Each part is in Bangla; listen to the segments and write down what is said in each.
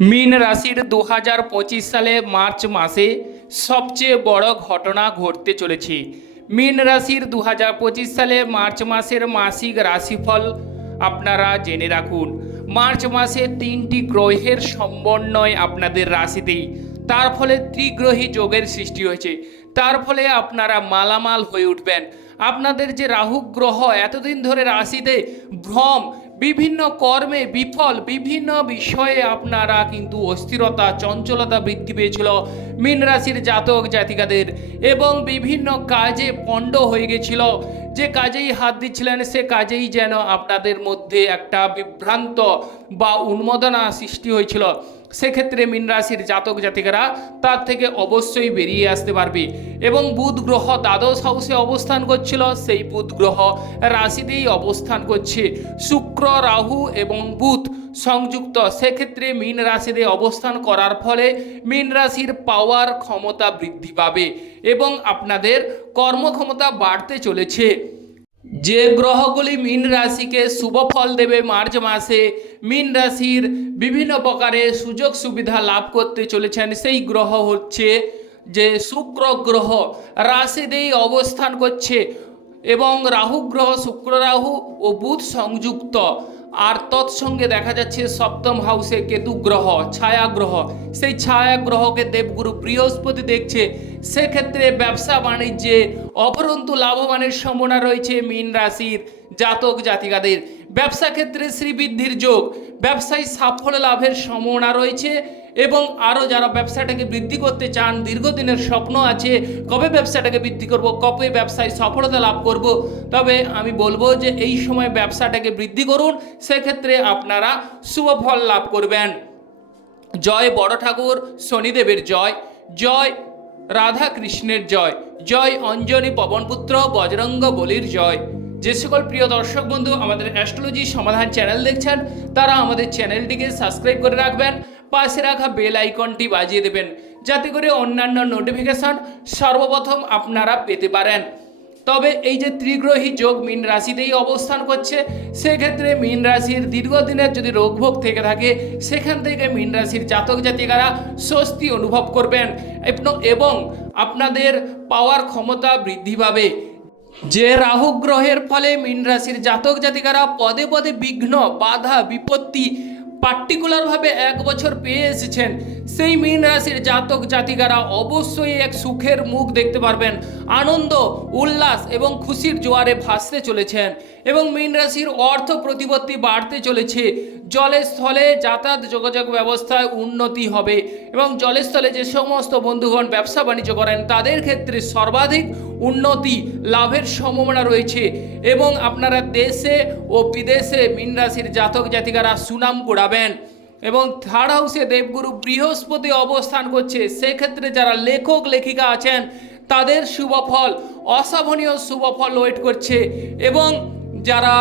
মীন রাশির দু হাজার পঁচিশ সালে মার্চ মাসে সবচেয়ে বড় ঘটনা ঘটতে চলেছে। মীন রাশির দু হাজার পঁচিশ সালে মার্চ মাসের মাসিক রাশিফল আপনারা জেনে রাখুন। মার্চ মাসে তিনটি গ্রহের সমন্বয় আপনাদের রাশিতেই। তার ফলে ত্রিগ্রহী যোগের সৃষ্টি হয়েছে। তার ফলে আপনারা মালামাল হয়ে উঠবেন। আপনাদের যে রাহু গ্রহ এতদিন ধরে রাশিতে ভ্রম বিভিন্ন কর্মে বিফল, বিভিন্ন বিষয়ে আপনারা কিন্তু অস্থিরতা, চঞ্চলতা বৃদ্ধি পেয়েছিল। মীন রাশির জাতক জাতিকাদের এবং বিভিন্ন কাজে পণ্ড হয়ে গেছিল। যে কাজেই হাত দিচ্ছিলেন, সে কাজেই যেন আপনাদের মধ্যে একটা বিভ্রান্ত বা উন্মাদনা সৃষ্টি হয়েছিল। সেক্ষেত্রে মীন রাশির জাতক জাতিকারা তার থেকে অবশ্যই বেরিয়ে আসতে পারবে। এবং বুধ গ্রহ দ্বাদশ হাউসে অবস্থান করছিল, সেই বুধ গ্রহ রাশিতেই অবস্থান করছে। শুক্র, রাহু এবং বুধ সংযুক্ত। সেক্ষেত্রে মীন রাশিতে অবস্থান করার ফলে মীন রাশির পাওয়ার ক্ষমতা বৃদ্ধি পাবে এবং আপনাদের কর্মক্ষমতা বাড়তে চলেছে। যে গ্রহগুলি মীন রাশিকে শুভ ফল দেবে মার্চ মাসে, মীন রাশির বিভিন্ন প্রকারে সুযোগ সুবিধা লাভ করতে চলেছেন। সেই গ্রহ হচ্ছে যে শুক্র গ্রহ। রাশিতেই অবস্থান করছে এবং রাহু গ্রহ শুক্র রাহু ও বুধ সংযুক্ত। আর তৎসঙ্গে দেখা যাচ্ছে সপ্তম হাউসে কেতু গ্রহ ছায়া গ্রহ সেই ছায়া গ্রহকে দেবগুরু বৃহস্পতি দেখছে। সেক্ষেত্রে ব্যবসা বাণিজ্যে অপরন্তু লাভবানের সম্ভাবনা রয়েছে মীন রাশির। জাতক জাতিকাদের। ব্যবসা ক্ষেত্রে শ্রীবৃদ্ধির যোগ, ব্যবসায় সাফল্য লাভের সম্ভাবনা রয়েছে এবং আরও যারা ব্যবসাটাকে বৃদ্ধি করতে চান, দীর্ঘদিনের স্বপ্ন আছে, কবে ব্যবসাটাকে বৃদ্ধি করব, কবে ব্যবসায় সফলতা লাভ করব, তবে আমি বলব যে এই সময় ব্যবসাটাকে বৃদ্ধি করুন, সেক্ষেত্রে আপনারা শুভ ফল লাভ করবেন। জয় বড় ঠাকুর, শনিদেবের জয়। জয় রাধা কৃষ্ণের জয়। জয় অঞ্জনী পবনপুত্র, বজরঙ্গ বলির জয়। যে সকল প্রিয় দর্শক বন্ধু, আমাদের অ্যাস্ট্রোলজি সমাধান চ্যানেল দেখছেন, তারা আমাদের চ্যানেলটিকে সাবস্ক্রাইব করে রাখবেন, পাশে রাখা বেল আইকনটি বাজিয়ে দেবেন, যাতে করে অন্যান্য নোটিফিকেশন সর্বপ্রথম আপনারা পেতে পারেন। তবে এই যে ত্রিগ্রহী যোগ মীন রাশিতেই অবস্থান করছে, সেক্ষেত্রে মীন রাশির দীর্ঘদিনের যদি রোগভোগ থেকে থাকে, সেখান থেকে মীন রাশির জাতক জাতিকারা স্বস্তি অনুভব করবেন, এবং- আপনাদের পাওয়ার ক্ষমতা বৃদ্ধি পাবে। যে রাহু গ্রহের ফলে মীন রাশির জাতক জাতিকারা পদে পদে বিঘ্ন, বাধা, বিপত্তি পার্টিকুলারভাবে এক বছর পেয়ে এসেছেন। সেই মীন রাশির জাতক জাতিকারা অবশ্যই এক সুখের মুখ দেখতে পারবেন। আনন্দ, উল্লাস এবং খুশির জোয়ারে ভাসতে চলেছেন এবং মীন রাশির অর্থ প্রতিপত্তি বাড়তে চলেছে। জলের স্থলে যাতায়াত যোগাযোগ ব্যবস্থায় উন্নতি হবে এবং জলের স্থলে যে সমস্ত বন্ধুগণ ব্যবসা বাণিজ্য করেন, তাদের ক্ষেত্রে সর্বাধিক উন্নতি লাভের সম্ভাবনা রয়েছে এবং আপনারা দেশে ও বিদেশে মীন রাশির জাতক জাতিকারা সুনাম কুড়াবেন। এবং থার্ড হাউসে দেবগুরু বৃহস্পতি অবস্থান করছে। সেক্ষেত্রে যারা লেখক, লেখিকা আছেন, তাদের শুভ ফল অসাভনীয় শুভ ফল ওয়েট করছে। এবং যারা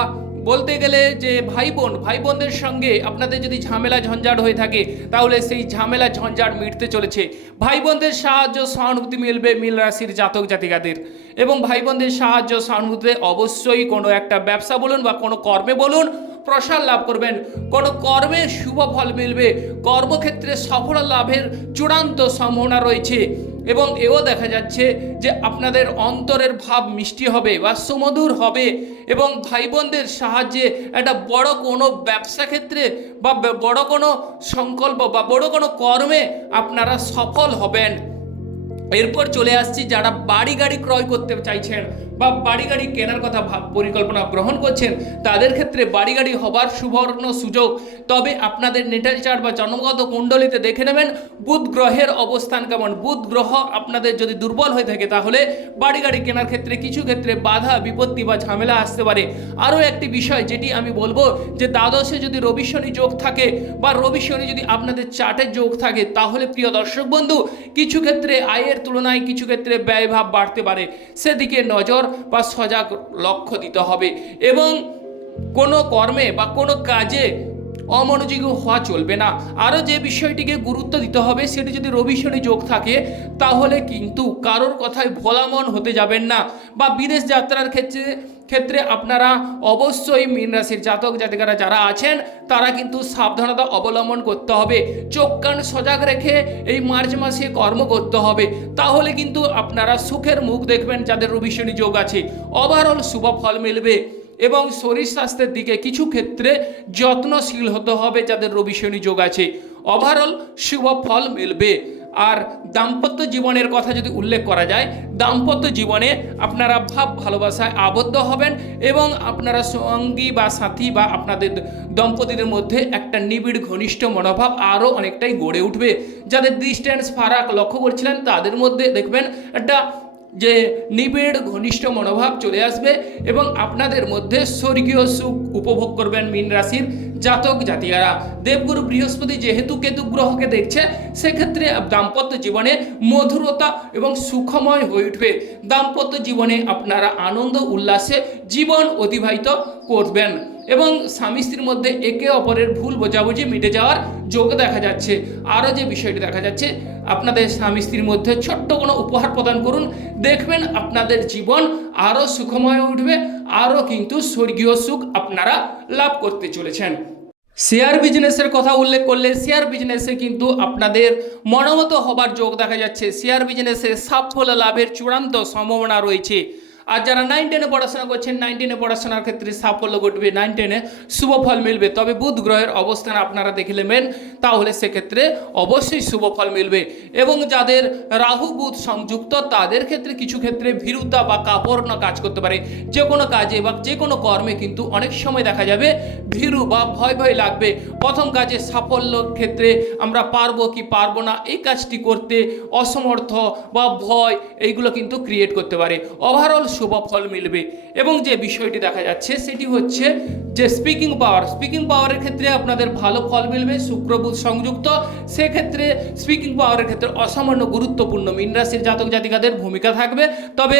বলতে গেলে যে ভাই বোন ভাই বোনদের সঙ্গে আপনাদের যদি ঝামেলা, ঝঞ্ঝাট হয়ে থাকে, তাহলে সেই ঝামেলা, ঝঞ্ঝাট মিটতে চলেছে। ভাই বোনদের সাহায্য, সহানুভূতি মিলবে মিল রাশির জাতক জাতিকাদের এবং ভাই বোনদের সাহায্য সহানুভূতিতে অবশ্যই কোনো একটা ব্যবসা বলুন বা কোনো কর্মে বলুন, প্রসার লাভ করবেন। কোনো কর্মের শুভ ফল মিলবে। কর্মক্ষেত্রে সফল লাভের চূড়ান্ত সম্ভাবনা রয়েছে এবং এও দেখা যাচ্ছে যে আপনাদের অন্তরের ভাব মিষ্টি হবে বা সুমধুর হবে এবং ভাই বোনদের সাহায্যে একটা বড় কোনো ব্যবসা ক্ষেত্রে ব- বড় কোনো সংকল্প বা বড় কোনো কর্মে আপনারা সফল হবেন। এরপর চলে আসছি যারা বাড়ি গাড়ি ক্রয় করতে চাইছেন। বা বাড়ি গাড়ি কেনার কথা পরিকল্পনা গ্রহণ করছেন, তাদের ক্ষেত্রে বাড়ি গাড়ি হবার সুবর্ণ সুযোগ। তবে আপনাদের নেটাল চার্ট বা জন্মগত কুণ্ডলিতে দেখে নেবেন, বুধ গ্রহের অবস্থান কেমন? বুধ গ্রহ আপনাদের যদি দুর্বল হয়ে থাকে, তাহলে বাড়ি গাড়ি কেনার ক্ষেত্রে কিছু ক্ষেত্রে বাধা, বিপত্তি বা ঝামেলা আসতে পারে। আরও একটি বিষয় যেটি আমি বলব, যে দ্বাদশে যদি রবি শনি যোগ থাকে বা রবি শনি যদি আপনাদের চার্টের যোগ থাকে, তাহলে প্রিয় দর্শক বন্ধু, কিছু ক্ষেত্রে আয়ের তুলনায় কিছু ক্ষেত্রে ব্যয়ভাব বাড়তে পারে। সেদিকে নজর বা সজাগ লক্ষ্য দিতে হবে। এবং কোনো কর্মে বা কোনো কাজে অমনোযোগী হওয়া চলবে না। আরও যে বিষয়টিকে গুরুত্ব দিতে হবে, সেটি যদি রবি শনি যোগ থাকে, তাহলে কিন্তু কারোর কথায় ভোলামন হতে যাবেন না। বা বিদেশ যাত্রার ক্ষেত্রে ক্ষেত্রে আপনারা অবশ্যই মীন রাশির জাতক জাতিকারা যারা আছেন, তারা কিন্তু সাবধানতা অবলম্বন করতে হবে। চোখ কান সজাগ রেখে এই মার্চ মাসে কর্ম করতে হবে। তাহলে কিন্তু আপনারা সুখের মুখ দেখবেন যাদের রবি শনি যোগ আছে। ওভারঅল শুভ ফল মিলবে এবং শরীর স্বাস্থ্যের দিকে কিছু ক্ষেত্রে যত্নশীল হতে হবে যাদের রবি শনি যোগ আছে। ওভারঅল শুভ ফল মিলবে। আর দাম্পত্য জীবনের কথা যদি উল্লেখ করা যায়, দাম্পত্য জীবনে আপনারা ভাব ভালোবাসায় আবদ্ধ হবেন এবং আপনারা সঙ্গী বা সাথী বা আপনাদের দম্পতিদের মধ্যে একটা নিবিড় ঘনিষ্ঠ মনোভাব আরও অনেকটাই গড়ে উঠবে। যাদের ডিস্ট্যান্স ফারাক লক্ষ্য করছিলেন, তাদের মধ্যে দেখবেন একটা যে নিবিড় ঘনিষ্ঠ মনোভাব চলে আসবে এবং আপনাদের মধ্যে স্বর্গীয় সুখ উপভোগ করবেন মীন রাশির জাতক জাতিকারা দেবগুরু বৃহস্পতি যেহেতু কেতু গ্রহকে দেখছে, সেক্ষেত্রে দাম্পত্য জীবনে মধুরতা এবং সুখময় হয়ে উঠবে। দাম্পত্য জীবনে আপনারা আনন্দ, উল্লাসে জীবন অতিবাহিত করবেন। এবং স্বামী স্ত্রীর মধ্যে একে অপরের ভুল বোঝাবুঝি মিটে যাওয়ার যোগ দেখা যাচ্ছে। আরও যে বিষয়টি দেখা যাচ্ছে, আপনাদের স্বামী স্ত্রীর মধ্যে ছোট্ট কোনো উপহার প্রদান করুন। দেখবেন আপনাদের জীবন আরও সুখময় উঠবে, আরও কিন্তু স্বর্গীয় সুখ আপনারা লাভ করতে চলেছেন। শেয়ার বিজনেসের কথা উল্লেখ করলে শেয়ার বিজনেসে কিন্তু আপনাদের মনোমত হবার যোগ দেখা যাচ্ছে। শেয়ার বিজনেসে সাফল্য লাভের চূড়ান্ত সম্ভাবনা রয়েছে। আর যারা নাইন টেনে পড়াশোনা করছেন নাইন টেনে পড়াশোনার ক্ষেত্রে সাফল্য ঘটবে নাইন টেনে শুভ ফল মিলবে। তবে বুধ গ্রহের অবস্থান আপনারা দেখে নেবেন তাহলে সেক্ষেত্রে অবশ্যই শুভ ফল মিলবে। এবং যাদের রাহু বুধ সংযুক্ত, তাদের ক্ষেত্রে কিছু ক্ষেত্রে ভীরুতা বা কাপড় কাজ করতে পারে। যে কোনো কাজে বা যে কোনো কর্মে কিন্তু অনেক সময় দেখা যাবে ভীরু বা ভয় ভয় লাগবে। প্রথম কাজে সাফল্য ক্ষেত্রে আমরা পারব কি পারব না, এই কাজটি করতে অসমর্থ বা ভয়, এইগুলো কিন্তু ক্রিয়েট করতে পারে। ওভারঅল শুভ ফল মিলবে। এবং যে বিষয়টি দেখা যাচ্ছে, সেটি হচ্ছে যে স্পিকিং পাওয়ার স্পিকিং পাওয়ারের ক্ষেত্রে আপনাদের ভালো ফল মিলবে শুক্র বুধ সংযুক্ত। সেক্ষেত্রে স্পিকিং পাওয়ারের ক্ষেত্রে অসামান্য গুরুত্বপূর্ণ মীন রাশির জাতক জাতিকাদের ভূমিকা থাকবে। তবে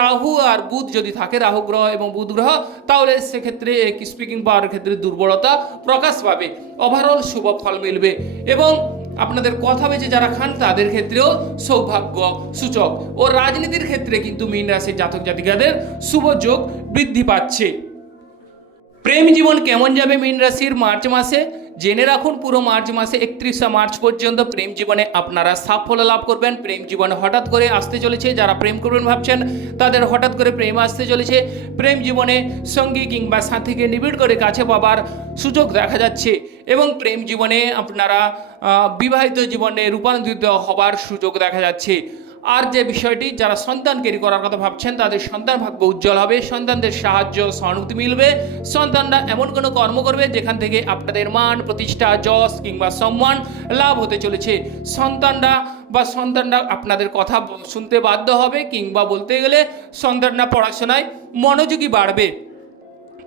রাহু আর বুধ যদি থাকে, রাহু গ্রহ এবং বুধ গ্রহ, তাহলে সেক্ষেত্রে স্পিকিং পাওয়ারের ক্ষেত্রে দুর্বলতা প্রকাশ পাবে। ওভারঅল শুভ ফল মিলবে। এবং আপনাদের কথা বেঁচে যারা খান, তাদের ক্ষেত্রেও সৌভাগ্য, সূচক ও রাজনীতির ক্ষেত্রে কিন্তু মীন রাশির জাতক জাতিকাদের শুভ যোগ বৃদ্ধি পাচ্ছে। প্রেম জীবন কেমন যাবে মীন রাশির মার্চ মাসে? জেনে রাখুন, পুরো মার্চ মাসে একত্রিশে মার্চ পর্যন্ত প্রেম জীবনে আপনারা সাফল্য লাভ করবেন। প্রেম জীবনে হঠাৎ করে আসতে চলেছে। যারা প্রেম করবেন ভাবছেন, তাদের হঠাৎ করে প্রেম আসতে চলেছে। প্রেম জীবনে সঙ্গী কিংবা সাথীকে নিবিড় করে কাছে পাবার সুযোগ দেখা যাচ্ছে এবং প্রেম জীবনে আপনারা বিবাহিত জীবনে রূপান্তরিত হবার সুযোগ দেখা যাচ্ছে। আর যে বিষয়টি যারা সন্তান ক্যারি করার কথা ভাবছেন, তাদের সন্তান ভাগ্য উজ্জ্বল হবে, সন্তানদের সাহায্য, সহানুভূতি মিলবে। সন্তানরা এমন কোনো কর্ম করবে যেখান থেকে আপনাদের মান, প্রতিষ্ঠা, যশ কিংবা সম্মান লাভ হতে চলেছে। সন্তানরা বা সন্তানরা আপনাদের কথা শুনতে বাধ্য হবে কিংবা বলতে গেলে সন্তানরা পড়াশোনায় মনোযোগী বাড়বে।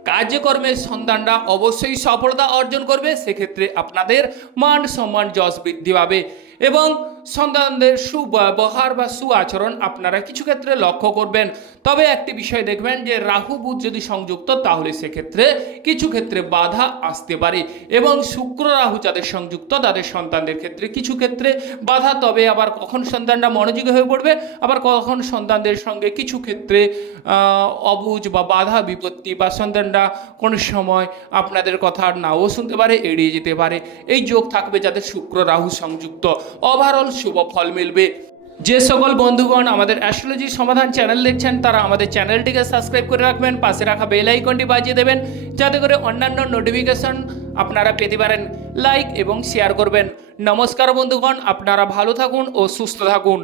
কার্যকর্মের সন্তানরা অবশ্যই সফলতা অর্জন করবে, সেক্ষেত্রে আপনাদের মান, সম্মান, যশ বৃদ্ধি পাবে এবং সন্তানদের সুব্যবহার বা সুআচরণ আপনারা কিছু ক্ষেত্রে লক্ষ্য করবেন। তবে একটি বিষয় দেখবেন যে রাহু বুধ যদি সংযুক্ত, তাহলে সেক্ষেত্রে কিছু ক্ষেত্রে বাধা আসতে পারে এবং শুক্র রাহু যাদের সংযুক্ত, তাদের সন্তানদের ক্ষেত্রে কিছু ক্ষেত্রে বাধা। তবে আবার কখন সন্তানরা মনোযোগী হয়ে পড়বে? আবার কখন সন্তানদের সঙ্গে কিছু ক্ষেত্রে অবুঝ বা বাধা, বিপত্তি বা সন্তানরা কোনো সময় আপনাদের কথা নাও শুনতে পারে, এড়িয়ে যেতে পারে। এই যোগ থাকবে যাদের শুক্র রাহু সংযুক্ত। ওভারঅল শুভ ফল মিলবে। যে সকল বন্ধুগণ আমাদের অ্যাস্ট্রোলজি সমাধান চ্যানেল দেখছেন, তারা আমাদের চ্যানেলটিকে সাবস্ক্রাইব করে রাখবেন, পাশে রাখা বেল আইকনটি বাজিয়ে দেবেন, যাতে করে অন্যান্য নোটিফিকেশন আপনারা পেতে পারেন। লাইক এবং শেয়ার করবেন। নমস্কার বন্ধুগণ, আপনারা ভালো থাকুন ও সুস্থ থাকুন।